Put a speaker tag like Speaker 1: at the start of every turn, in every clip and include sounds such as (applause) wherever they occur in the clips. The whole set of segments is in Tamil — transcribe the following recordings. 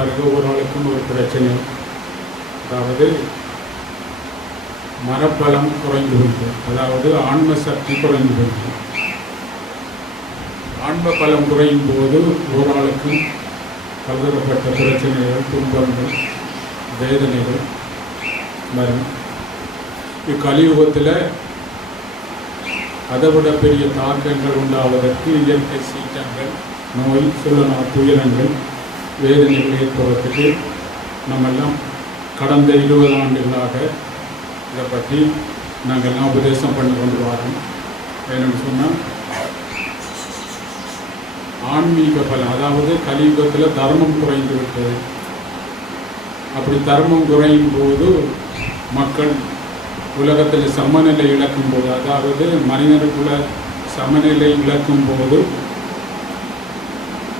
Speaker 1: எல்லோருக்கும் ஒவ்வொரு ஒரு ஒரு பிரச்சனை. அதாவது மனப்பலம் குறைந்து கொண்டு அதாவது ஆன்ம சக்தி குறைந்து கொண்டு ஆன்ம பலம் குறையும் போது ஒரு ஆளுக்கும் பலதரப்பட்ட பிரச்சனைகள் துன்பங்கள் வேதனைகள் வரும். இக்கலியுகத்தில் அதை விட பெரிய தாக்கங்கள் உண்டாவதற்கு இயற்கை சீற்றங்கள் நோய் சுழனா துயரங்கள் வேதனைகள் நம்ம நம்மெல்லாம் கடந்த இருபது ஆண்டுகளாக இதை பற்றி நாங்கள்லாம் உபதேசம் பண்ணி கொண்டு வரோம். என்னென்னு சொன்னால் ஆன்மீக பலம் அதாவது கலியுகத்தில் தர்மம் குறைந்து விட்டது. அப்படி தர்மம் குறையும் போது மக்கள் உலகத்தில் சமநிலை இழக்கும் போது அதாவது மனிதனுக்குள்ள சமநிலை இழக்கும் போது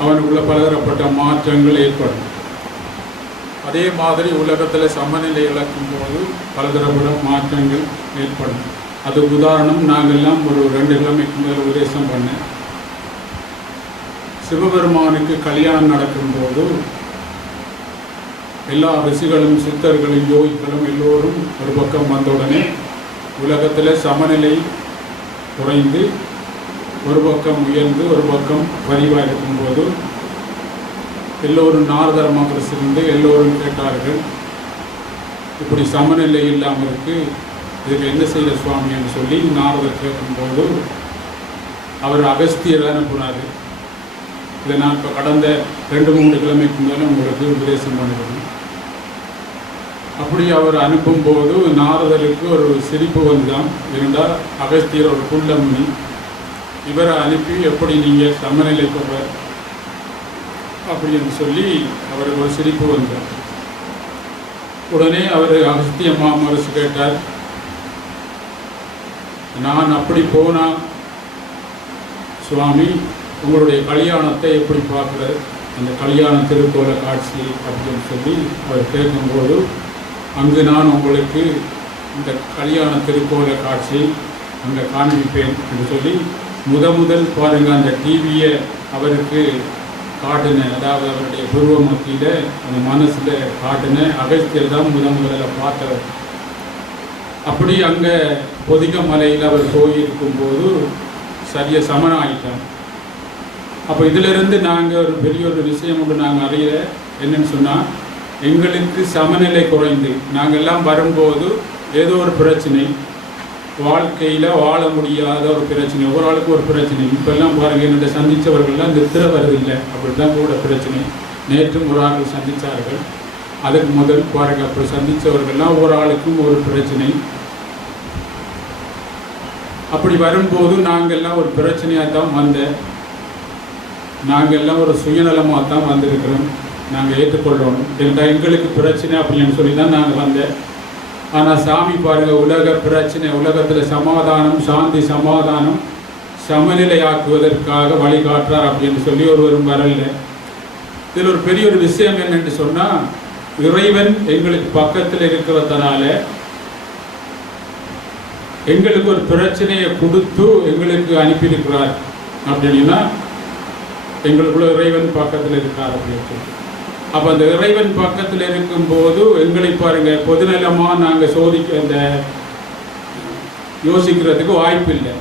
Speaker 1: அவனுக்குள்ள பலதரப்பட்ட மாற்றங்கள் ஏற்படும். அதே மாதிரி உலகத்தில் சமநிலை இழக்கும் போது பலதரப்பட்ட மாற்றங்கள் ஏற்படும். அதுக்கு உதாரணம் நாங்கள்லாம் ஒரு ரெண்டு கிழமைக்கு மேல் உபதேசம் பண்ணேன். சிவபெருமானுக்கு கல்யாணம் நடக்கும்போது எல்லா ரிஷிகளும் சித்தர்களும் யோகிகளும் எல்லோரும் ஒரு பக்கம் வந்தவுடனே உலகத்தில் சமநிலை குறைந்து ஒரு பக்கம் உயர்ந்து ஒரு பக்கம் பதிவாக இருக்கும்போது எல்லோரும் நாரதர மகரிசிருந்து எல்லோரும் கேட்டார்கள் இப்படி சமநிலை இல்லாமல் இருக்கு இதுக்கு என்ன செய்த சுவாமின்னு சொல்லி நாரதர் கேட்கும்போது அவர் அகஸ்தியர் அனுப்புனார் இதை நான் இப்போ கடந்த ரெண்டு மூணு கிழமைக்கு மேலே உங்களுக்கு உபதேசம் பண்ணுறேன் அப்படி அவர் அனுப்பும்போது நாரதருக்கு ஒரு சிரிப்பு வந்தான் இருந்தால் அகஸ்தியர் ஒரு குள்ளம்மணி இவரை அனுப்பி எப்படி நீங்கள் சமநிலை பெற அப்படின்னு சொல்லி அவருக்கு ஒரு சிரிப்பு வந்தார் உடனே அவர் அகஸ்திய மாமரசு கேட்டார் நான் அப்படி போனா சுவாமி உங்களுடைய கல்யாணத்தை எப்படி பார்க்குறது? அந்த கல்யாண திருக்கோல காட்சி அப்படின்னு சொல்லி அவர் கேட்கும்போது அங்கு நான் உங்களுக்கு இந்த கல்யாண திருக்கோல காட்சி அங்கே காண்பிப்பேன் என்று சொல்லி முத முதல் பாருங்க அந்த டிவியை அவருக்கு காட்டின அதாவது அவருடைய பூர்வ மத்தியில் அந்த மனசில் காட்டின அகஸ்தியர் தான் முத முதல்ல பார்த்தவர். அப்படி அங்கே பொதிக மலையில் அவர் போயிருக்கும்போது சரிய சமணம் ஆகிட்டான் அப்போ இதிலிருந்து நாங்கள் ஒரு பெரிய ஒரு விஷயம் ஒன்று நாங்கள் அறிய என்னன்னு சொன்னால் எங்களுக்கு சமநிலை குறைந்து நாங்கள் எல்லாம் வரும்போது ஏதோ ஒரு பிரச்சனை வாழ்க்கையில் வாழ முடியாத ஒரு பிரச்சனை. ஒரு ஆளுக்கு ஒரு பிரச்சனை. இப்போல்லாம் பாருங்கள் என்னை சந்தித்தவர்கள்லாம் நிறுத்த வருதில்லை அப்படி தான் கூட பிரச்சனை. நேற்றும் ஒரு ஆள் சந்தித்தார்கள் அதுக்கு முதல் பாருங்கள் அப்படி சந்தித்தவர்கள்லாம் ஒரு ஆளுக்கும் ஒரு பிரச்சனை. அப்படி வரும்போது நாங்கள்லாம் ஒரு பிரச்சனையாக தான் வந்தேன். நாங்கள் எல்லாம் ஒரு சுயநலமாக தான் வந்திருக்கிறோம். நாங்கள் ஏற்றுக்கொள்ளணும் ஏன்னா எங்களுக்கு பிரச்சனை அப்படின்னு சொல்லி தான் நாங்கள் வந்தேன். ஆனால் சாமி பாருங்கள் உலக பிரச்சனை உலகத்தில் சமாதானம் சாந்தி சமாதானம் சமநிலையாக்குவதற்காக வழிகாட்டுறார் அப்படின்னு சொல்லி ஒருவரும் வரல. இதில் ஒரு பெரிய ஒரு விஷயம் என்னென்று சொன்னால் இறைவன் எங்களுக்கு பக்கத்தில் இருக்கிறதுனால எங்களுக்கு ஒரு பிரச்சனையை கொடுத்து எங்களுக்கு அனுப்பியிருக்கிறார் அப்படின்னா எங்களுக்குள்ள இறைவன் பக்கத்தில் இருக்கார் அப்படின்னு சொல்லி அப்போ அந்த இறைவன் பக்கத்தில் இருக்கும்போது எங்களை பாருங்க பொதுநலமாக நாங்கள் சோதிக்க அந்த யோசிக்கிறதுக்கு வாய்ப்பு இல்லை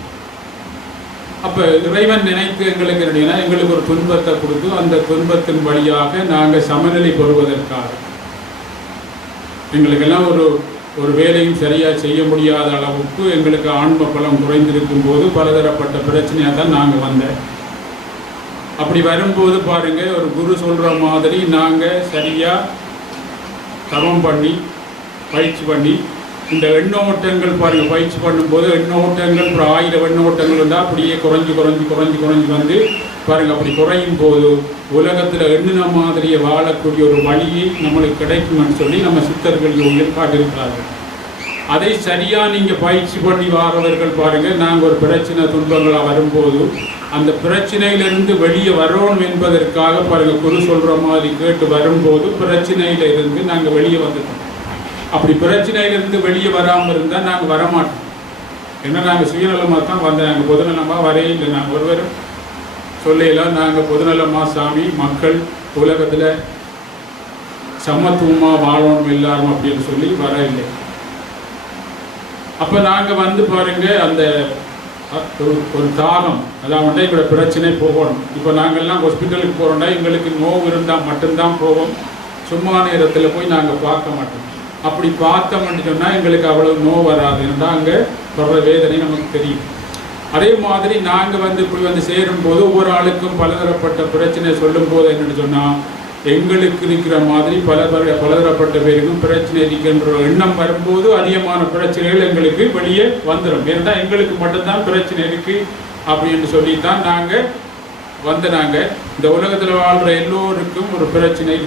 Speaker 1: அப்போ இறைவன் நினைத்து எங்களுக்கு என்னன்னா எங்களுக்கு ஒரு துன்பத்தை கொடுத்து அந்த துன்பத்தின் வழியாக நாங்கள் சமநிலை பெறுவதற்காக. எங்களுக்கெல்லாம் ஒரு ஒரு வேலையும் சரியாக செய்ய முடியாத அளவுக்கு எங்களுக்கு ஆன்ம பலம் குறைந்திருக்கும் போது பலதரப்பட்ட பிரச்சனையாக தான் நாங்கள் வந்தேன். அப்படி வரும்போது பாருங்க ஒரு குரு சொல்கிற மாதிரி நாங்கள் சரியாக தவம் பண்ணி பயிற்சி பண்ணி இந்த எண்ணோட்டங்கள் பாருங்க பயிற்சி பண்ணும்போது எண்ணோட்டங்கள் ஒரு ஆயிரம் எண்ணோட்டங்கள் இருந்தால் அப்படியே குறைஞ்சி குறைஞ்சி குறைஞ்சி குறைஞ்சி வந்து பாருங்க அப்படி குறையும் போது உலகத்தில் எண்ணின மாதிரியே வாழக்கூடிய ஒரு வழியை நம்மளுக்கு கிடைக்கும்னு சொல்லி நம்ம சித்தர்கள் யோகிகள் காட்டியிருக்கிறார்கள் அதை சரியாக நீங்கள் பயிற்சி பண்ணி வாரவர்கள் பாருங்கள் நாங்கள் ஒரு பிரச்சனை துன்பங்களாக வரும்போது அந்த பிரச்சனையிலிருந்து வெளியே வரணும் என்பதற்காக பாருங்க குரு சொல்ற மாதிரி கேட்டு வரும்போது பிரச்சனையில இருந்து நாங்கள் வெளியே வந்துட்டோம். அப்படி பிரச்சனையிலிருந்து வெளியே வராமல் இருந்தால் நாங்கள் வரமாட்டோம். ஏன்னா நாங்கள் சுயநலமாக தான் வந்தோம். நாங்கள் பொதுநலமாக வரையே இல்லை. நாங்கள் ஒருவரும் சொல்லலாம் நாங்கள் பொதுநலமாக சாமி மக்கள் உலகத்தில் சமத்துவமாக வாழணும் எல்லாரும் அப்படின்னு சொல்லி வர இல்லை. அப்போ நாங்கள் வந்து பாருங்க அந்த ஒரு ஒரு தாகம். அதாவது எங்களோட பிரச்சனை போகணும். இப்போ நாங்கள்லாம் ஹாஸ்பிட்டலுக்கு போகிறோம்னா எங்களுக்கு நோவு இருந்தால் மட்டும்தான் போவோம் சும்மா நேரத்தில் போய் நாங்கள் பார்க்க மாட்டோம். அப்படி பார்த்தோம்னு சொன்னால் எங்களுக்கு அவ்வளவு நோவு வராது. என்றால் அங்கே வர்ற வேதனை நமக்கு தெரியும். அதே மாதிரி நாங்கள் வந்து இப்படி வந்து சேரும்போது ஒவ்வொரு ஆளுக்கும் பலதரப்பட்ட பிரச்சனை சொல்லும்போது என்னன்னு சொன்னால் எங்களுக்கு இருக்கிற மாதிரி பல பலதரப்பட்ட பேருக்கும் பிரச்சனை இருக்கின்ற எண்ணம் வரும்போது அதிகமான பிரச்சனைகள் எங்களுக்கு வெளியே வந்துடும் ஏன்னா எங்களுக்கு மட்டும்தான் பிரச்சனை இருக்கு அப்படின்னு சொல்லி தான் நாங்கள் வந்து நாங்கள் இந்த உலகத்தில் வாழ்கிற எல்லோருக்கும் ஒரு பிரச்சனை.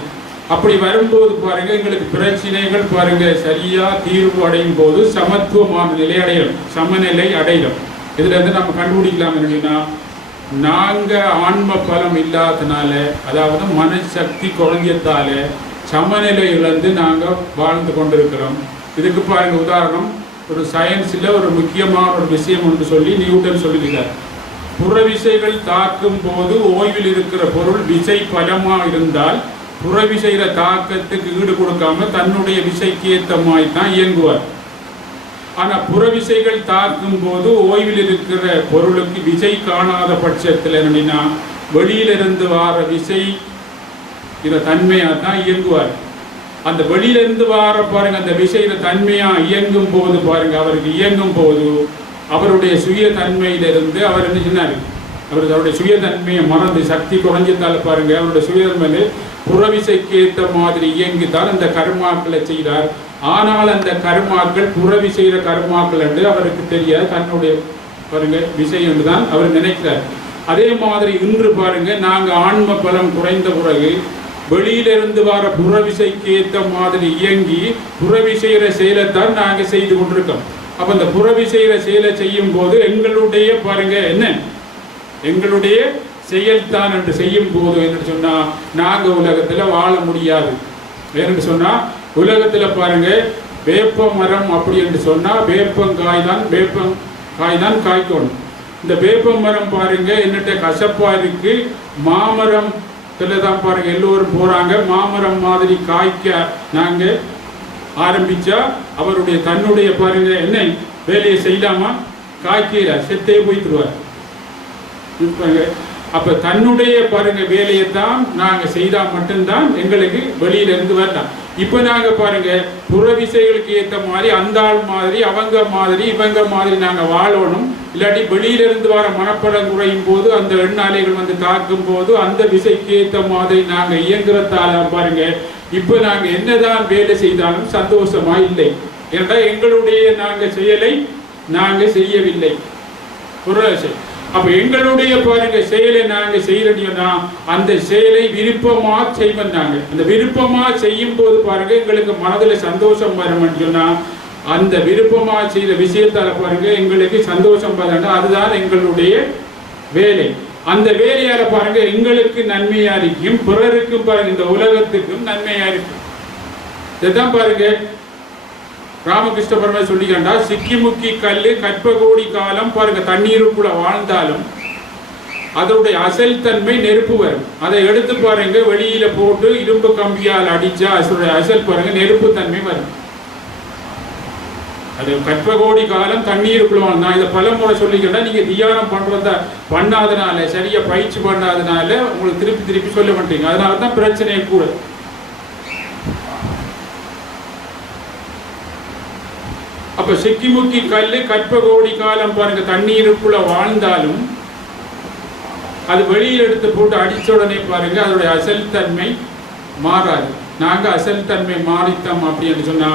Speaker 1: அப்படி வரும்போது பாருங்க எங்களுக்கு பிரச்சனைகள் பாருங்க சரியா தீர்வு அடையும் போது சமத்துவமான நிலை அடையணும். சமநிலை அடையணும். இதுல இருந்து நம்ம கண்டுபிடிக்கலாம் என்னன்னா நாங்கள் ஆன்ம பலம் இல்லாதனால அதாவது மனசக்தி குறைஞ்சத்தால சமநிலை இழந்து நாங்கள் வாழ்ந்து கொண்டிருக்கிறோம். இதுக்கு பாருங்க உதாரணம் ஒரு சயின்ஸில் ஒரு முக்கியமான ஒரு விஷயம் ஒன்று சொல்லி நியூட்டன் சொல்லியிருக்கார் புற விசைகள் தாக்கும் போது ஓய்வில் இருக்கிற பொருள் விசை பலமாக இருந்தால் புற விசைகிற தாக்கத்துக்கு ஈடு கொடுக்காம தன்னுடைய விசைக்கு ஏற்ற மாதிரி தான் இயங்குவார். ஆனா புற விசைகள் தாக்கும் போது ஓய்வில் இருக்கிற பொருளுக்கு விசை காணாத பட்சத்தில் என்னன்னா வெளியிலிருந்து வார விசை இத தன்மையா தான் இயங்குவார். அந்த வெளியிலிருந்து வார பாருங்க அந்த விசையில தன்மையா இயங்கும் போது பாருங்க அவருக்கு இயங்கும் போது அவருடைய சுய தன்மையிலிருந்து அவர் என்ன சொன்னார்? அவர் அவருடைய சுயதன்மையை மறந்து சக்தி குறைஞ்சிருந்தாலும் பாருங்க அவருடைய சுயதன்மையில புறவிசைக்கு ஏற்ற மாதிரி இயங்கித்தான் அந்த கர்மாக்களை செய்தார். ஆனால் அந்த கர்மாக்கள் புறவி செய்கிற கர்மாக்கள் என்று அவருக்கு தெரியாது. தன்னுடைய பாருங்க விஷயம் என்று தான் அவர் நினைக்கிறார். அதே மாதிரி இன்று பாருங்க நாங்கள் ஆன்ம பலம் குறைந்த பிறகு வெளியிலிருந்து வர புறவிசைக்கு ஏற்ற மாதிரி இயங்கி புறவி செய்கிற செயலைத்தான் நாங்கள் செய்து கொண்டிருக்கோம். அப்போ இந்த புறவி செய்கிற செயலை செய்யும் போது எங்களுடைய பாருங்க என்ன? எங்களுடைய செயல்தான் என்று செய்யும் போது என்று சொன்னால் நாங்கள் உலகத்தில் வாழ முடியாது. ஏன்னு சொன்னால் உலகத்தில் பாருங்க வேப்ப மரம் அப்படி என்று சொன்னால் வேப்பங்காய் தான் வேப்பம் காய் தான் காய்க்கணும் இந்த வேப்ப மரம் பாருங்க என்னட்ட கசப்பா இருக்கு. மாமரம் தான் பாருங்க எல்லோரும் போறாங்க. மாமரம் மாதிரி காய்க்க நாங்க ஆரம்பிச்சா அவருடைய தன்னுடைய பாருங்க என்ன வேலையை செய்யலாமா? காய்க்கல செத்தே போய்த்துருவார். இருப்பாங்க அப்ப தன்னுடைய பாருங்க வேலையை தான் நாங்க செய்தா மட்டும்தான் எங்களுக்கு வெளியில இருந்து வரலாம். இப்போ நாங்கள் பாருங்க புற விசைகளுக்கு ஏற்ற மாதிரி அந்த ஆள் மாதிரி அவங்க மாதிரி இவங்க மாதிரி நாங்கள் வாழணும். இல்லாட்டி வெளியிலிருந்து வர மனப்படம் குறையும் போது அந்த எண்ணாலைகள் வந்து தாக்கும் போது அந்த விசைக்கு ஏற்ற மாதிரி நாங்கள் இயங்குறதால பாருங்க இப்போ நாங்கள் என்னதான் வேலை செய்தாலும் சந்தோஷமா இல்லை. ஏன்னா எங்களுடைய நாங்கள் செயலை நாங்கள் செய்யவில்லை. புரட்சி அப்ப எங்களுடைய பாருங்க செயலை நாங்க செய்யறோம்னா அந்த செயலை விருப்பமா செய்வோம் நாங்க. அந்த விருப்பமா செய்யும் போது பாருங்க எங்களுக்கு மனதுல சந்தோஷம் வரும்னு சொன்னா அந்த விருப்பமா செய்த விஷயத்தால பாருங்க எங்களுக்கு சந்தோஷம் வரணும் அதுதான் எங்களுடைய வேலை. அந்த வேலையால பாருங்க எங்களுக்கு நன்மையா இருக்கும் பிறருக்கும் பாருங்க இந்த உலகத்துக்கும் நன்மையா இருக்கும். இதுதான் பாருங்க ராமகிருஷ்ண பரமே சொல்லிக்கண்டா சிக்கிமுக்கி கல் கற்பகோடி காலம் பாருங்க தண்ணீருக்குள்ள வாழ்ந்தாலும் அதனுடைய அசல் தன்மை நெருப்பு வரும். அதை எடுத்து பாருங்க வெளியில போட்டு இரும்பு கம்பியால் அடிச்சா அதனுடைய அசல் பாருங்க நெருப்பு தன்மை வரும். அது கற்பகோடி காலம் தண்ணீருக்குள்ள வாழ்~ நான் இதை பலமுறை சொல்லிக்கிட்டா நீங்க தியானம் பண்றத பண்ணாதனால சரியா பயிற்சி பண்ணாதனால உங்களுக்கு திருப்பி திருப்பி சொல்ல மாட்டீங்க. அதனால தான் கூட அப்ப சிக்கிமுக்கி கல்லு கற்பகோடி காலம் பாருங்க தண்ணீருக்குள்ள வாழ்ந்தாலும் அது வெளியில் எடுத்து போட்டு அடிச்ச உடனே பாருங்க அதோடைய அசல் தன்மை மாறாது. நாங்க அசல் தன்மை மாறித்தோம் அப்படின்னு சொன்னா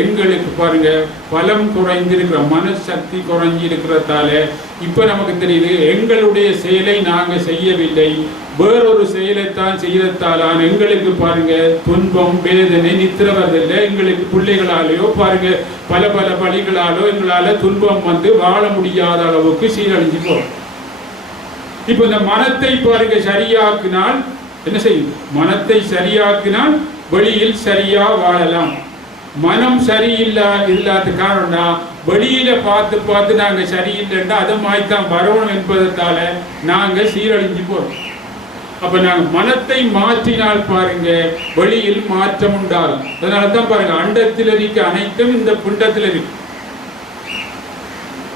Speaker 1: எங்களுக்கு பாருங்க பலம் குறைஞ்சிருக்கிற மனசக்தி குறைஞ்சிருக்கிறதால இருக்கிறதால இப்ப நமக்கு தெரியுது எங்களுடைய செயலை நாங்க செய்யவில்லை. வேறொரு செயலைத்தான் செய்யறதாலான் எங்களுக்கு பாருங்க துன்பம் வேதனை நித்திரவதில்லை எங்களுக்கு பிள்ளைகளாலேயோ பாருங்க பல பல வழிகளாலோ எங்களால துன்பம் வந்து வாழ முடியாத அளவுக்கு சீரழிஞ்சு போறோம். இப்போ இந்த மனத்தை பாருங்க சரியாக்கினால் என்ன செய்யும்? மனத்தை சரியாக்கினால் வெளியில் சரியா வாழலாம். மனம் சரியில்லா இல்லாத காரணம்னா வெளியில பார்த்து பார்த்து நாங்க சரியில்லைன்னா அது மாதிரி தான் வரணும் என்பதற்கால நாங்க சீரழிஞ்சு போறோம். அப்ப நாங்க மனத்தை மாற்றினால் பாருங்க வெளியில் மாற்றம் உண்டாகும். அதனால தான் பாருங்க அண்டத்தில் இருக்க அனைத்தும் இந்த புண்டத்தில் இருக்கு.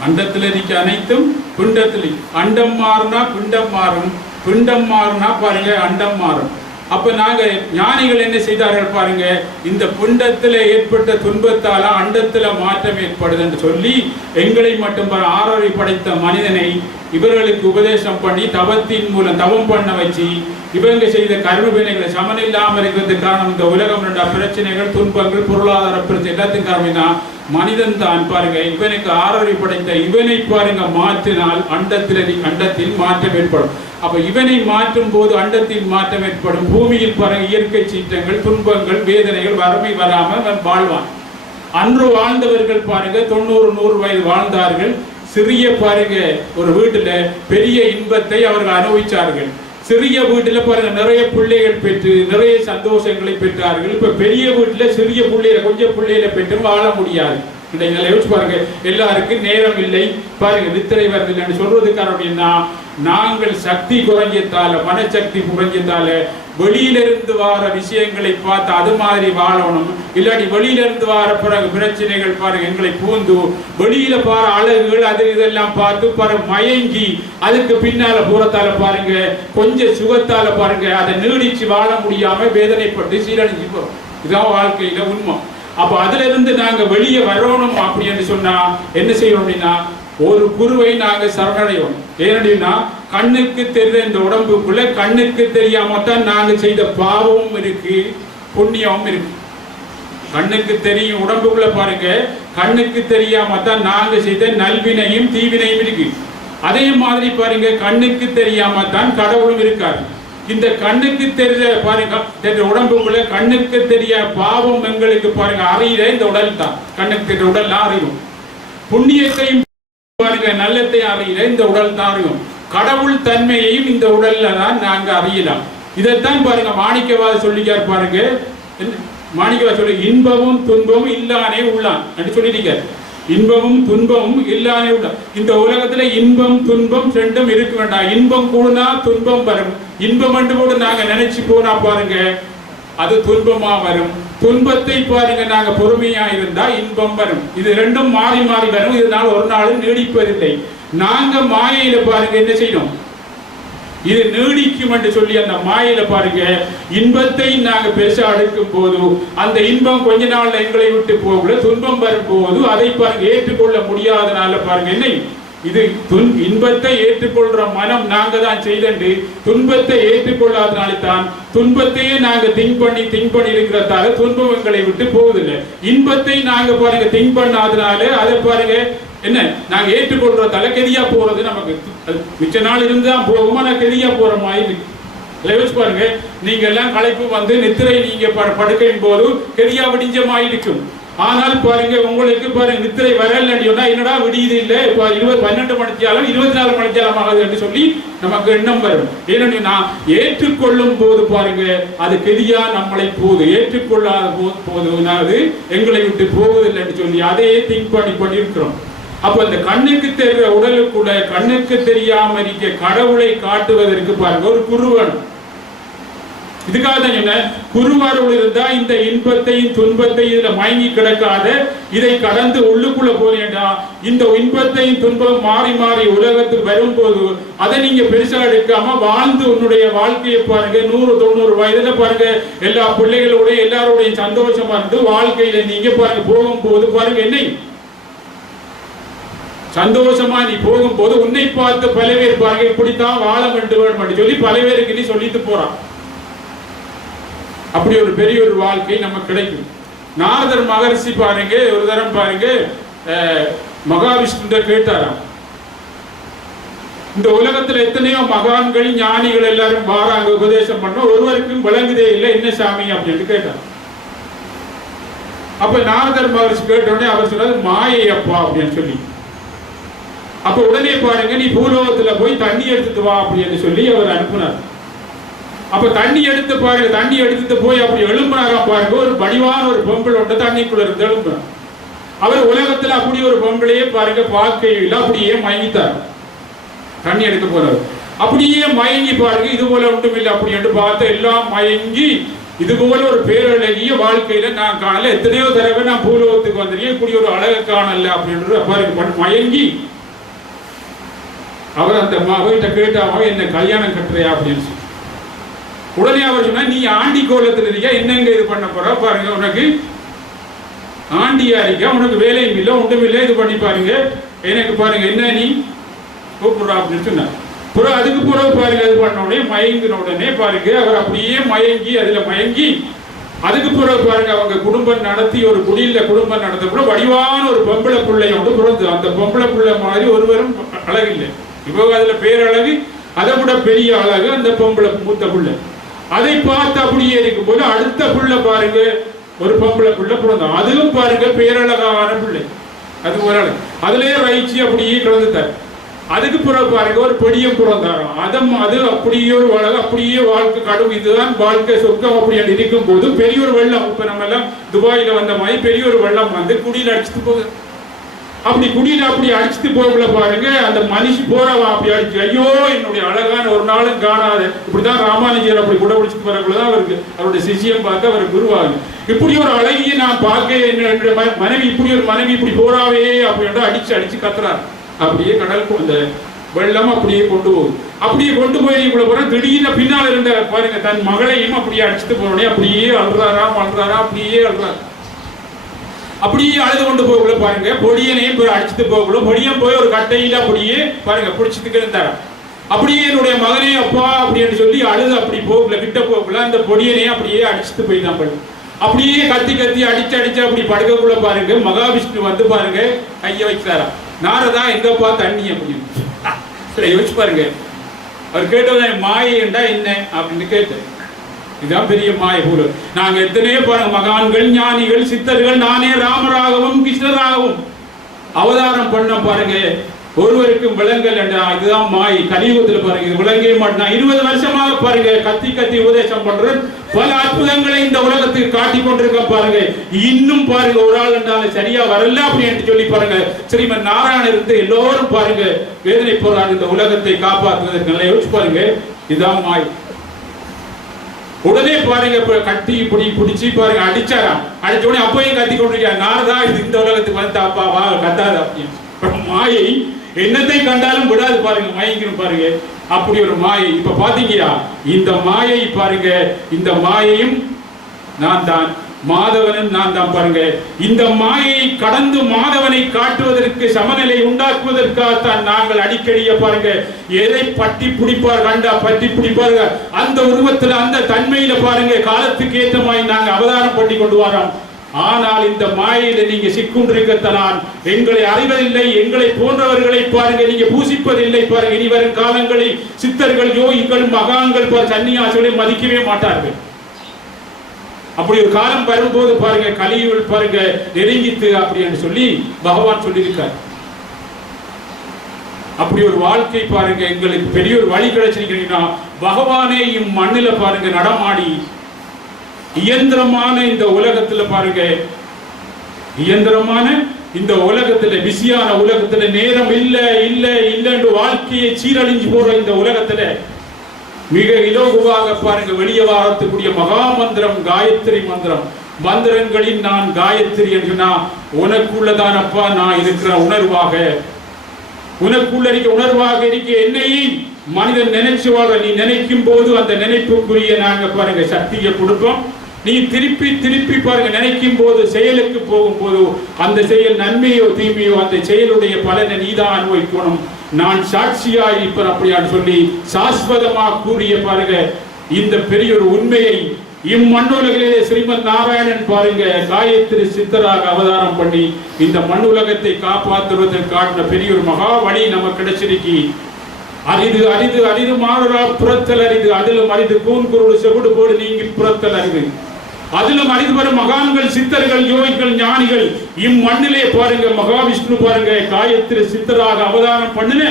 Speaker 1: அண்டத்தில் இருக்க அனைத்தும் புண்டத்தில் அண்டம் மாறினா பிண்டம் மாறும். பிண்டம் மாறினா பாருங்க அண்டம் மாறும். அப்ப நாங்க ஞானிகள் என்ன செய்தார்கள் பாருங்க இந்த புண்டத்துல ஏற்பட்ட துன்பத்தால அண்டத்துல மாற்றம் ஏற்படுது என்று சொல்லி எங்களை மட்டும் பாரு- ஆறரை படைத்த மனிதனை இவர்களுக்கு உபதேசம் பண்ணி தவத்தின் மூலம் தவம் பண்ண வச்சு இவங்க செய்த கருவினைகளை சமன் இல்லாமல் இருக்கிறதுக்கு இந்த உலகம் ரெண்டா பிரச்சனைகள் துன்பங்கள் பொருளாதார பிரச்சனை எல்லாத்துக்கும் காரணம்னா மனிதன் தான் பாருங்க இவனுக்கு ஆறரை படைத்த இவனை பாருங்க மாற்றினால் அண்டத்தில் அண்டத்தில் மாற்றம் ஏற்படும். அப்ப இவனை மாற்றும் போது அண்டத்தில் மாற்றம் ஏற்படும். பூமியில் பாருங்க இயற்கை சீற்றங்கள் துன்பங்கள் வேதனைகள் வறுமை வராமல் வாழ்வான். அன்று வாழ்ந்தவர்கள் பாருங்க தொண்ணூறு நூறு வயது வாழ்ந்தார்கள். சிறிய பாருங்க ஒரு வீட்டுல பெரிய இன்பத்தை அவர்கள் அனுபவிச்சார்கள். சிறிய வீட்டுல பாருங்க நிறைய பிள்ளைகள் பெற்று நிறைய சந்தோஷங்களை பெற்றார்கள். இப்ப பெரிய வீட்டுல சிறிய பிள்ளைகளை கொஞ்சம் பிள்ளைகளை பெற்று வாழ முடியாது. இன்றைக்கு யோசிச்சு பாருங்க. எல்லாருக்கும் நேரம் இல்லை. பாருங்க நித்திரை வருதில்லைன்னு சொல்றதுக்கான அப்படின்னா நாங்கள் சக்தி குறைஞ்சதால மனசக்தி குறைஞ்சதால வெளியிலிருந்து வார விஷயங்களை பார்த்து அது மாதிரி வாழணும். இல்லாட்டி வெளியிலிருந்து வார பிறகு பிரச்சனைகள் பாருங்க எங்களை பூந்து வெளியில பார அழகுகள் அது இதெல்லாம் பார்த்து பாரு மயங்கி அதுக்கு பின்னால பூரத்தால பாருங்க கொஞ்சம் சுகத்தால பாருங்க அதை நீடிச்சு வாழ முடியாம வேதனைப்பட்டு சீரழிஞ்சு போறோம். இதான் வாழ்க்கையில உண்மை. அப்ப அதுல இருந்து நாங்க வெளியே வரணும் அப்படின்னு சொன்னா என்ன செய்யணும் அப்படின்னா ஒரு குருவை நாங்க சரணடைவோம் ஏனடினா கண்ணுக்கு தெரிந்த இந்த உடம்புக்குள்ள கண்ணுக்கு தெரியாம தான் நாங்க செய்த பாவமும் இருக்கு புண்ணியமும் இருக்கு. கண்ணுக்கு தெரியும் உடம்புக்குள்ள பாருங்க கண்ணுக்கு தெரியாம தான் நாங்க செய்த நல்வினையும் தீவினையும் இருக்கு. அதே மாதிரி பாருங்க கண்ணுக்கு தெரியாம தான் கடவுளும் இருக்காரு. இந்த கண்ணுக்கு தெரிஞ்ச பாருங்க தெரிஞ்ச உடம்புக்குள்ள கண்ணுக்கு தெரிய பாவம் எங்களுக்கு பாருங்க அறியிற இந்த உடல் தான். கண்ணுக்கு தெரிய உடல் அறியும். புண்ணியத்தையும் பாருங்க நல்லத்தையும் அறியிற இந்த உடல் தான் அறியும். கடவுள் தன்மையையும் இந்த உடல்ல தான் நாங்க அறியலாம். இதைத்தான் பாருங்க மாணிக்கவாத சொல்லிக்கார் பாருங்க. மாணிக்கவாத சொல்லி இன்பமும் துன்பமும் இல்லானே உள்ளான். அப்படி சொல்லியிருக்காரு. இன்பமும் துன்பமும் இல்லானே உள்ளான். இந்த உலகத்துல இன்பம் துன்பம் ரெண்டும் இருக்க வேண்டாம். இன்பம் கூடுனா துன்பம் வரும். இன்பம் என்று கூட நாங்க நினைச்சு போனா பாருங்க அது துன்பமா வரும். துன்பத்தை பாருங்க நாங்க பொறுமையா இருந்தா இன்பம் வரும். இது ரெண்டும் மாறி மாறி வரும். இதனால் ஒரு நாளும் நீடிப்பதில்லை. நாங்க மாயையில பாருங்க என்ன செய்யணும்? இது நீடிக்கும் என்று சொல்லி அந்த மாயில பாருங்க இன்பத்தை நாங்க பெருசா அடுக்கும் போது அந்த இன்பம் கொஞ்ச நாள்ல எங்களை விட்டு போகல துன்பம் வரும் போது அதை பாருங்க ஏற்றுக்கொள்ள முடியாதனால பாருங்க என்ன? இது துன் இன்பத்தை ஏற்றுக்கொள்ற மனம் நாங்க தான் செய்தண்டு துன்பத்தை ஏற்றுக்கொள்ளாதனால தான் துன்பத்தையே நாங்க திங்க் பண்ணி திங்க் பண்ணி இருக்கிறதாக துன்பம் எங்களை விட்டு போவதில்லை. இன்பத்தை நாங்க பாருங்க திங்க் பண்ணாதனால அதை பாருங்க என்ன நாங்க ஏற்றுக்கொள்ற தலைக்கெதியா போறது நமக்கு. மிச்ச நாள் இருந்து தான் போகுமா நான் கெதியா போற மாதிரி யோசிச்சு பாருங்க நீங்க எல்லாம் களைப்பு வந்து நித்திரை நீங்க படுக்கையின் போது கெதியா விடிஞ்சமாயிருக்கும் ஆனால் பாருங்க உங்களுக்கு பாருங்க நித்திரை வரல சொன்னா என்னடா விடியுது இல்ல. இப்ப இருபது பன்னெண்டு மணிச்சாலும் இருபத்தி நாலு மணிச்சாலும் ஆகுது என்று சொல்லி நமக்கு எண்ணம் வரும். ஏன்னா ஏற்றுக்கொள்ளும் போது பாருங்க அது கெதியா நம்மளை போகுது. ஏற்றுக்கொள்ளாத போ- போது அது எங்களை விட்டு போவதில்லை என்று சொல்லி அதையே திங்க் பண்ணி பண்ணி இருக்கிறோம் அப்ப இந்த கண்ணுக்கு தெரிய உடலுக்குள்ள கண்ணுக்கு தெரியாம இருக்க கடவுளை காட்டுவதற்கு பாருங்க ஒரு குருவன் இதுக்காக தான் என்ன? குருவாரோடு இருந்தா இந்த இன்பத்தையும் துன்பத்தையும் இதுல மயங்கி கிடக்காத இதை கடந்து உள்ளுக்குள்ள போனேன்டா இந்த இன்பத்தையும் துன்பம் மாறி மாறி உலகத்துக்கு வரும்போது அதை நீங்க பெருசா எடுக்காம வாழ்ந்து உன்னுடைய வாழ்க்கையை பாருங்க நூறு தொண்ணூறு வயதுல பாருங்க எல்லா பிள்ளைகளோட எல்லாருடைய சந்தோஷமா இருந்து வாழ்க்கையில நீங்க பாருங்க போகும்போது பாருங்க என்ன. சந்தோஷமா நீ போகும்போது உன்னை பார்த்து பல பேர் பாருங்க இப்படித்தான் வாழ வேண்டும் என்று சொல்லி பல பேருக்கு நீ சொல்லிட்டு போறான். அப்படி ஒரு பெரிய ஒரு வாழ்க்கை நமக்கு கிடைக்கும். நாரதர் மகரிஷி பாருங்க ஒரு தரம் பாருங்க அஹ், கேட்டாராம். இந்த உலகத்துல எத்தனையோ மகான்கள் ஞானிகள் எல்லாரும் வாராங்க உபதேசம் பண்ண ஒருவருக்கும் விளங்குதே இல்லை என்ன சாமி அப்படின்னு கேட்டார் அப்ப நாரதர் மகரிஷி கேட்ட உடனே அவர் சொன்னது மாயை அப்பா அப்படின்னு சொல்லி. அப்ப உடனே பாருங்க நீ பூலோகத்துல போய் தண்ணி எடுத்துட்டு வா அப்படின்னு சொல்லி அவர் அனுப்புனார். அப்ப தண்ணி எடுத்து பாருங்க தண்ணி எடுத்துட்டு போய் அப்படி எழும்புனாராம் பாருங்க ஒரு பணிவான ஒரு பொங்கல் ஒன்று தண்ணிக்குள்ள இருந்து எழும்புறார் அவர் உலகத்துல அப்படி ஒரு பொங்கலையே பாருங்க பார்க்கையில் அப்படியே மயங்கித்தார் தண்ணி எடுக்க போறாரு. அப்படியே மயங்கி பாருங்க இது போல ஒன்றும் இல்லை அப்படி என்று பார்த்து எல்லாம் மயங்கி இது போல ஒரு பேரழகிய வாழ்க்கையில நான் காணல. எத்தனையோ தடவை நான் பூலோகத்துக்கு வந்திருக்கேன் இப்படி ஒரு அழகை காணல அப்படின்றது பாருங்க மயங்கி. அவர் அந்த மகிட்ட கேட்டாவோ என்ன கல்யாணம் கட்டுறியா? அப்படின்னு சொல்லி. உடனே அவர் சொன்னா நீ ஆண்டி கோலத்தில் இருக்க என்னங்க இது பண்ண போற? பாருங்க உனக்கு ஆண்டியா இருக்க? உனக்கு வேலையும் இல்லை ஒன்றும் இல்லை இது பண்ணி பாருங்க. எனக்கு பாருங்க என்ன நீ கூப்பிடுறா? அப்படின்னு சொன்னார். புறம் அதுக்கு பிறகு பாருங்க அது பண்ண உடனே மயங்கின உடனே பாருங்க அவர் அப்படியே மயங்கி அதுல மயங்கி அதுக்கு பிறகு பாருங்க அவங்க குடும்பம் நடத்தி ஒரு குடியில குடும்பம் நடத்த கூட வடிவான ஒரு பொம்பளை பிள்ளையோடு பிறந்து அந்த பொம்பளை பிள்ளை மாதிரி ஒருவரும் அழகில்லை இப்போ அதுல பேரழகு அதை விட பெரிய அழகு அந்த பொம்பளை மூத்த பிள்ளை. அதை பார்த்து அப்படியே இருக்கும்போது அடுத்த பிள்ளை பாருங்க ஒரு பொம்பளை பிள்ளை பிறந்தோம் அதுவும் பாருங்க பேரழகான பிள்ளை. அது ஒரு அழகு அதுலயே வயிற்று அப்படியே கிடந்துட்டார். அதுக்கு பிறகு பாருங்க ஒரு பெடியம் பிறந்தாரோ. அதம் அது அப்படியே ஒரு அழகு அப்படியே வாழ்க்கை கடும். இதுதான் வாழ்க்கை சொர்க்கம் அப்படி இருக்கும் போது பெரிய ஒரு வெள்ளம். இப்ப நம்ம எல்லாம் துபாயில வந்த மாதிரி பெரிய ஒரு வெள்ளம் வந்து குடியில் அடிச்சுட்டு போகுது. அப்படி குடியில அப்படி அடிச்சுட்டு போகல பாருங்க அந்த மனுஷி போறவா அப்படி அடிச்சு ஐயோ என்னுடைய அழகான ஒரு நாளும் காணாத. இப்படிதான் ராமானுஜர் அப்படி கூட பிடிச்சிட்டு போறக்குள்ளதான் அவருக்கு அவருடைய சிஷியம் பார்த்து அவர் குருவாகு இப்படி ஒரு அழகிய நான் பார்க்க என்னுடைய ம- மனைவி இப்படி ஒரு மனைவி இப்படி போறாவே அப்படின்ட்டு அடிச்சு அடிச்சு கத்துறாரு. அப்படியே கடல் அந்த வெள்ளம் அப்படியே கொண்டு போகுது. அப்படியே கொண்டு போய் இவ்வளவு போற திடீர்னு பின்னால் இருந்த பாருங்க தன் மகளையும் அப்படியே அடிச்சுட்டு போனோடனே அப்படியே அழுறாரா அழுறாரா அப்படியே அழுறாரு. அப்படியே அழுது கொண்டு போகக்குள்ள பாருங்க. பொடியனையும் போய் அடிச்சுட்டு போகல பொடியன் போய் ஒரு கட்டையில அப்படியே பாருங்க பிடிச்சிட்டு இருந்தாரு அப்படியே என்னுடைய மகனே அப்பா அப்படின்னு சொல்லி அழுது அப்படி போகல கிட்ட போகல அந்த பொடியனையும் அப்படியே அடிச்சுட்டு போயிட்டான் பண்ணு அப்படியே கத்தி கத்தி அடிச்சு அடிச்சு அப்படி படுக்கக்குள்ள பாருங்க மகாவிஷ்ணு வந்து பாருங்க கைய வைக்கிறாரா நாரதா எங்கப்பா தண்ணி? அப்படின்னு. (laughs) சரி, யோசிச்சு பாருங்க. அவர் கேட்டவன் மாயண்டா என்ன? அப்படின்னு கேட்டேன். இதுதான் பெரிய மாய பூரு நாங்க எத்தனையோ பாருங்க மகான்கள் ஞானிகள் சித்தர்கள் நானே ராமராகவும் கிருஷ்ணராகவும் அவதாரம் பண்ண பாருங்க. ஒருவருக்கும் விலங்கல் என்றா இதுதான் மாய். கலியுகத்தில் பாருங்க இது விளங்கவே மாட்டேன். இருபது வருஷமாக பாருங்க கத்தி கத்தி உபதேசம் பண்ற பல அற்புதங்களை இந்த உலகத்துக்கு காட்டி கொண்டிருக்க பாருங்க. இன்னும் பாருங்க ஒரு ஆள் என்றாலும் சரியா வரல அப்படின்னு சொல்லி பாருங்க. ஸ்ரீமன் நாராயணன் இருந்து எல்லோரும் பாருங்க வேதனை போறாங்க இந்த உலகத்தை காப்பாற்றுவதற்கு நல்லா யோசிச்சு பாருங்க. இதுதான் மாய். உடனே பாருங்க இப்ப கட்டி இப்படி பிடிச்சி பாருங்க அடிச்சாராம் அடிச்ச உடனே அப்பையும் கத்தி கொண்டிருக்கா நான் தான் இது இந்த உலகத்துக்கு வந்து அப்பா வா கத்தாத அப்படின்னு மாயை என்னத்தை கண்டாலும் விடாது பாருங்க மயங்கிரும் பாருங்க. அப்படி ஒரு மாயை. இப்ப பாத்தீங்களா இந்த மாயை பாருங்க இந்த மாயையும் நான் தான் மாதவனும் நான் தான் பாருங்க. இந்த மாயை கடந்து மாதவனை காட்டுவதற்கு சமநிலை உண்டாக்குவதற்காகத்தான் நாங்கள் அடிக்கடிய பாருங்க எதை பட்டி பிடிப்பார் கண்டா பட்டி பிடிப்பாருங்க. அந்த உருவத்துல அந்த தன்மையில பாருங்க காலத்துக்கு ஏற்ற மாதிரி நாங்க அவதாரம் பண்ணி கொண்டு வரோம். ஆனால் இந்த மாயையில நீங்க சிக்குண்டிருக்கத்தனால் எங்களை அறிவதில்லை எங்களை போன்றவர்களை பாருங்க நீங்க பூசிப்பதில்லை பாருங்க. இனி வரும் காலங்களில் சித்தர்கள் யோகிகள் மகான்கள் சன்னியாசிகளை மதிக்கவே மாட்டார்கள். அப்படி ஒரு காலம் வரும்போது பாருங்க கலியுள் பாருங்க நெருங்கித்து அப்படின்னு சொல்லி பகவான் சொல்லியிருக்கார். அப்படி ஒரு வாழ்க்கை பாருங்க எங்களுக்கு பெரிய ஒரு வழி கிடைச்சிருக்கிறீங்கன்னா பகவானே இம்மண்ணில் பாருங்க நடமாடி இயந்திரமான இந்த உலகத்துல பாருங்க இயந்திரமான இந்த உலகத்துல பிஸியான உலகத்துல நேரம் இல்லை இல்லை இல்லைன்னு வாழ்க்கையை சீரழிஞ்சு போற இந்த உலகத்துல மிக இலகுவாக பாருங்க வெளியே வாரத்துக்குரிய மகா மந்திரம் காயத்ரி மந்திரம். மந்திரங்களின் நான் காயத்ரி என்று நான் உனக்குள்ளதான் அப்பா நான் இருக்கிற உணர்வாக? உனக்குள்ள இருக்க உணர்வாக இருக்க என்னையும் மனிதன் நினைச்சு வாழ நீ நினைக்கும் போது அந்த நினைப்புக்குரிய நாங்க பாருங்க சக்தியை கொடுப்போம். நீ திருப்பி திருப்பி பாருங்க நினைக்கும் போது செயலுக்கு போகும்போது அந்த செயல் நன்மையோ தீமையோ அந்த செயலுடைய பலனை நீதான் அனுபவிக்கணும். நான் சாட்சியாய் இருப்பேன் அப்படியான்னு சொல்லி சாஸ்வதமா கூறிய பாருங்க இந்த பெரிய ஒரு உண்மையை இம்மண்ணுலகிலே ஸ்ரீமத் நாராயணன் பாருங்க காயத்ரி சித்தராக அவதாரம் பண்ணி இந்த மண்ணுலகத்தை காப்பாற்றுவதற்கு காட்டின பெரிய ஒரு மகா வழி நமக்கு கிடைச்சிருக்கு. அரிது அரிது அரிது மாறுறா புறத்தல் அரிது. அதிலும் அரிது கூன் குருடு செவிடு போடு நீங்கி புறத்தல் அரிது. அதிலும் அறிந்து வரும் மகான்கள் சித்தர்கள் யோகிகள் ஞானிகள் இம்மண்ணிலே பாருங்க மகாவிஷ்ணு பாருங்க காயத்ரி சித்தராக அவதாரம் பண்ணுன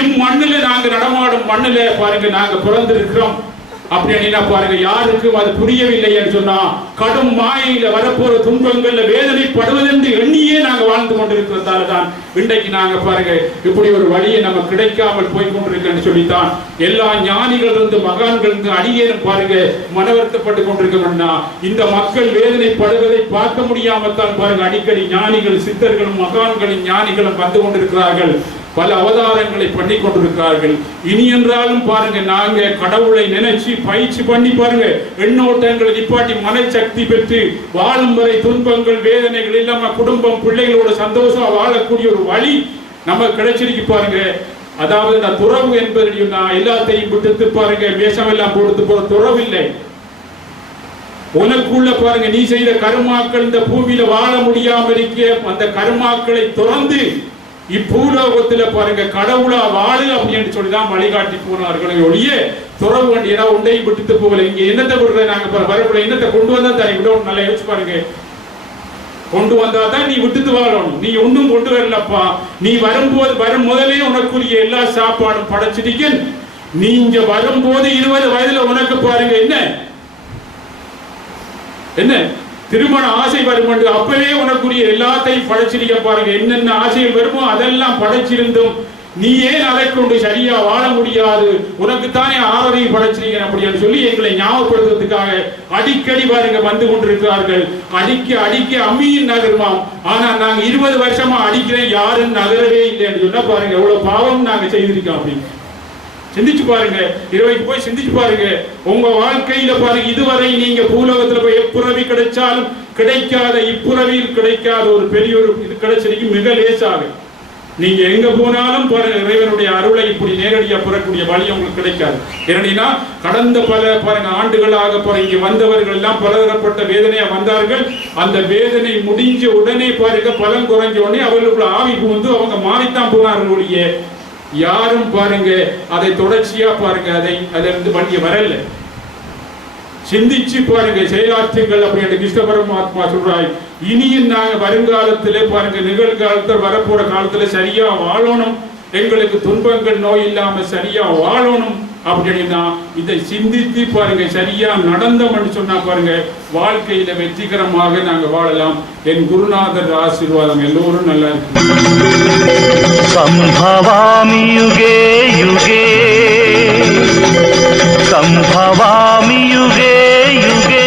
Speaker 1: இம்மண்ணில நாங்க நடமாடும் மண்ணிலே பாருங்க நாங்க பிறந்திருக்கிறோம். அப்படின்னா பாருங்க யாருக்கும் அது புரியவில்லை என்று சொன்னா கடும் மாயில வரப்போற துன்பங்கள்ல வேதனைப்படுவதென்று எண்ணியே நாங்க வாழ்ந்து கொண்டிருக்கிறதால தான் இன்றைக்கு நாங்க பாருங்க இப்படி ஒரு வழியை நம்ம கிடைக்காமல் போய் கொண்டிருக்கேன்னு சொல்லித்தான். எல்லா ஞானிகள் இருந்து மகான்கள் இருந்து அடியேனும் பாருங்க மனவர்த்தப்பட்டு கொண்டிருக்கணும்னா இந்த மக்கள் வேதனைப்படுவதை பார்க்க முடியாமல் தான் பாருங்க அடிக்கடி ஞானிகள் சித்தர்களும் மகான்களும் ஞானிகளும் வந்து கொண்டிருக்கிறார்கள். பல அவதாரங்களை பண்ணி கொண்டிருக்கிறார்கள். இனி என்றாலும் பாருங்க நாங்க கடவுளை நினைச்சு பயிற்சி பண்ணி பாருங்க. எண்ணோட்டங்களை நிப்பாட்டி மனசக்தி பெற்று வாழும் வரை துன்பங்கள் வேதனைகள் இல்லாம குடும்பம் பிள்ளைகளோட சந்தோஷமா வாழக்கூடிய ஒரு வழி நம்ம கிடைச்சிருக்கு பாருங்க. அதாவது நான் துறவு என்பது நான் எல்லாத்தையும் விட்டுத்து பாருங்க. வேஷமெல்லாம் கொடுத்து போற துறவு இல்லை. உனக்குள்ள பாருங்க நீ செய்த கருமாக்கள் இந்த பூமியில வாழ முடியாம இருக்க. அந்த கருமாக்களை துறந்து இப்பூலோகத்துல பாருங்க கடவுளா வாழு அப்படின்னு சொல்லி தான் வழிகாட்டி போனார்களே ஒழிய துறவு வண்டி ஏதாவது உண்டையும் விட்டுட்டு போகல. இங்க என்னத்தை விடுற நாங்க பாரு- என்னத்தை கொண்டு வந்தா தான்? விடணும் நல்லா யோசிச்சு பாருங்க. கொண்டு வந்தா தான் நீ விட்டுட்டு வாழணும் நீ ஒன்றும் கொண்டு வரலப்பா. நீ வரும்போது வரும் முதலே உனக்குரிய எல்லா சாப்பாடும் படைச்சிட்டீங்க நீ இங்க வரும்போது இருபது வயதுல உனக்கு பாருங்க என்ன? என்ன? திருமண ஆசை வரும் என்று அப்பவே உனக்குரிய எல்லாத்தையும் படைச்சிருக்க பாருங்க. என்னென்ன ஆசைகள் வருமோ அதெல்லாம் படைச்சிருந்தும் நீ ஏன் அதை கொண்டு சரியா வாழ முடியாது? உனக்கு தானே படைச்சிருக்கேன் அப்படின்னு சொல்லி எங்களை ஞாபகப்படுத்துறதுக்காக அடிக்கடி பாருங்க வந்து கொண்டிருக்கிறார்கள். அடிக்க அடிக்க அம்மியின் நகருமாம். ஆனா நாங்க இருபது வருஷமா அடிக்கிறேன் யாரும் நகரவே இல்லைன்னு சொன்னா பாருங்க எவ்வளவு பாவம் நாங்க செய்திருக்கோம் அப்படின்னு. சிந்திச்சு பாருங்க. இரவைக்கு போய் சிந்திச்சு பாருங்க. உங்க வாழ்க்கையில பாருங்க இதுவரை நீங்க பூலோகத்துல போய் எப்புறவி கிடைச்சாலும் கிடைக்காத இப்புறவியில் கிடைக்காத ஒரு பெரிய ஒரு இது கிடைச்சிருக்கு மிக லேசாக நீங்க எங்க போனாலும் பாருங்க இறைவனுடைய அருளை இப்படி நேரடியா பெறக்கூடிய வழி உங்களுக்கு கிடைக்காது. ஏனென்னா கடந்த பல பாருங்க ஆண்டுகளாக பாருங்க இங்க வந்தவர்கள் எல்லாம் பலதரப்பட்ட வேதனையா வந்தார்கள். அந்த வேதனை முடிஞ்ச உடனே பாருங்க பலன் குறைஞ்ச உடனே அவர்களுக்குள்ள ஆவி புகுந்து அவங்க மாறித்தான் போனார்கள் ஒழிய யாரும் பாருங்க அதை தொடர்ச்சியா பாருங்க அதை அதிலிருந்து வண்டிய வரல. சிந்திச்சு பாருங்க செயலாற்றுங்கள் அப்படின்னு கிருஷ்ண பரமாத்மா சொல்றாய். இனியும் நாங்க வருங்காலத்திலே பாருங்க நிகழ்காலத்தில் வரப்போற காலத்துல சரியா வாழணும். எங்களுக்கு துன்பங்கள் நோய் இல்லாம சரியா வாழணும். அப்படின்னா இதை சிந்தித்து பாருங்க சரியா நடந்தோம்னு சொன்னா பாருங்க வாழ்க்கையில வெற்றிகரமாக நாங்க வாழலாம். என் குருநாதர் ஆசீர்வாதம் எல்லோரும் நல்லா சம்பவாமி
Speaker 2: யுகே. யுகே சம்பவாமி யுகே. யுகே